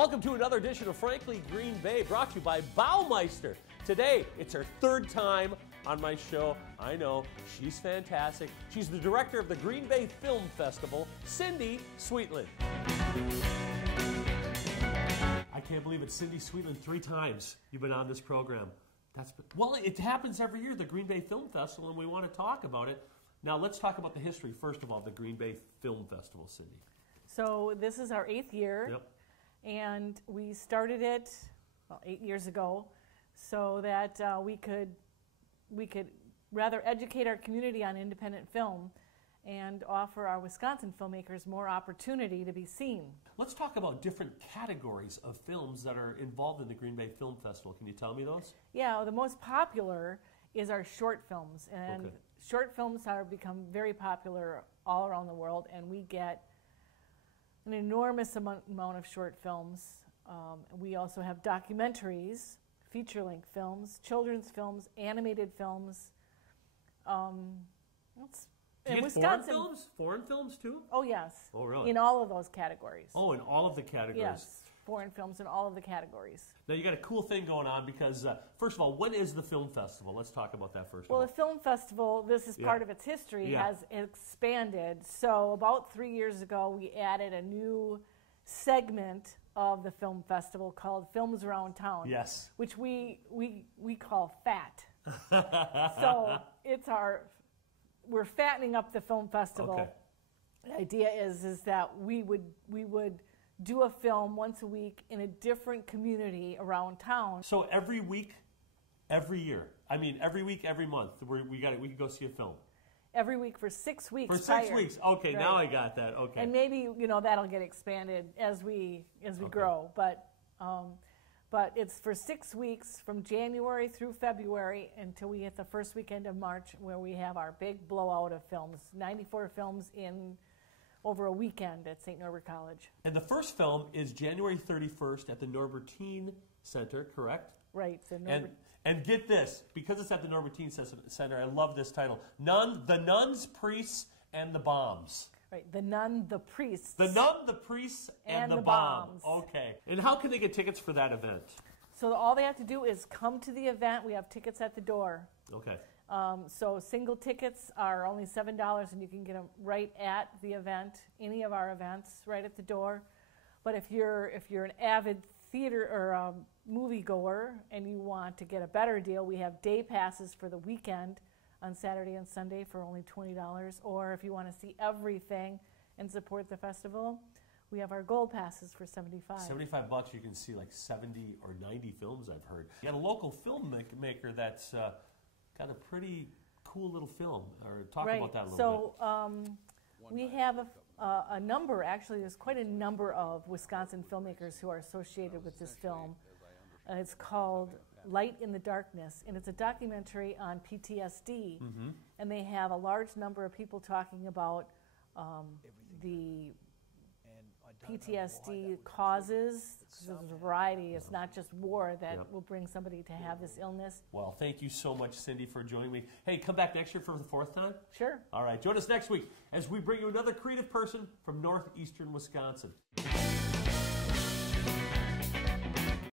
Welcome to another edition of Frankly Green Bay, brought to you by Baumeister. Today, it's her third time on my show. I know, she's fantastic. She's the director of the Green Bay Film Festival, Cyndee Sweetland. I can't believe it, Cyndee Sweetland, 3 times you've been on this program. Well, it happens every year, the Green Bay Film Festival, and we want to talk about it. Now, let's talk about the history, first of all, of the Green Bay Film Festival, Cyndee. So this is our 8th year. Yep. And we started it 8 years ago so that we could rather educate our community on independent film and offer our Wisconsin filmmakers more opportunity to be seen. Let's talk about different categories of films that are involved in the Green Bay Film Festival. Can you tell me those? Yeah, the most popular is our short films, and Okay. Short films are become very popular all around the world, and we get an enormous amount of short films. We also have documentaries, feature-length films, children's films, animated films. Do you get foreign films? Foreign films too? Oh, yes. Oh, really? In all of those categories. Oh, in all of the categories. Yes, foreign films in all of the categories. Now, you got a cool thing going on because, first of all, when is the film festival? Let's talk about that first Well, of the film festival, this is part of its history, has expanded. So about 3 years ago, we added a new segment of the film festival called Films Around Town. Yes. Which we call FAT. So it's we're fattening up the film festival. Okay. The idea is that we would do a film once a week in a different community around town. So every week, every year. I mean, every week, every month, we can go see a film. Every week for 6 weeks. For 6 weeks. Okay, right. Now I got that. Okay. And maybe that'll get expanded as we grow. But it's for 6 weeks from January through February until we hit the first weekend of March, where we have our big blowout of films. 94 films in over a weekend at St. Norbert College. And the first film is January 31st at the Norbertine Center, correct? Right. So and get this, because it's at the Norbertine Center, I love this title. The Nuns, Priests, and the Bombs. Right. The Nun, the Priests. The Nun, the Priests, and the Bombs. Okay. And how can they get tickets for that event? So all they have to do is come to the event. We have tickets at the door. Okay. So single tickets are only $7, and you can get them right at the event, any of our events, right at the door. But if you're an avid theater or moviegoer and you want to get a better deal, we have day passes for the weekend on Saturday and Sunday for only $20. Or if you want to see everything and support the festival, we have our gold passes for $75. $75, you can see like 70 or 90 films, I've heard. You got a local filmmaker that's got a pretty cool little film. Or talk about that a little bit. So we have a number, actually, there's quite a number of Wisconsin filmmakers who are associated with this film. It's called Light in the Darkness, and it's a documentary on PTSD. Mm-hmm. And they have a large number of people talking about the PTSD causes. There's a variety. It's not just war that will bring somebody to have this illness. Well, thank you so much, Cyndee, for joining me. Hey, come back next year for the 4th time? Sure. All right, join us next week as we bring you another creative person from northeastern Wisconsin.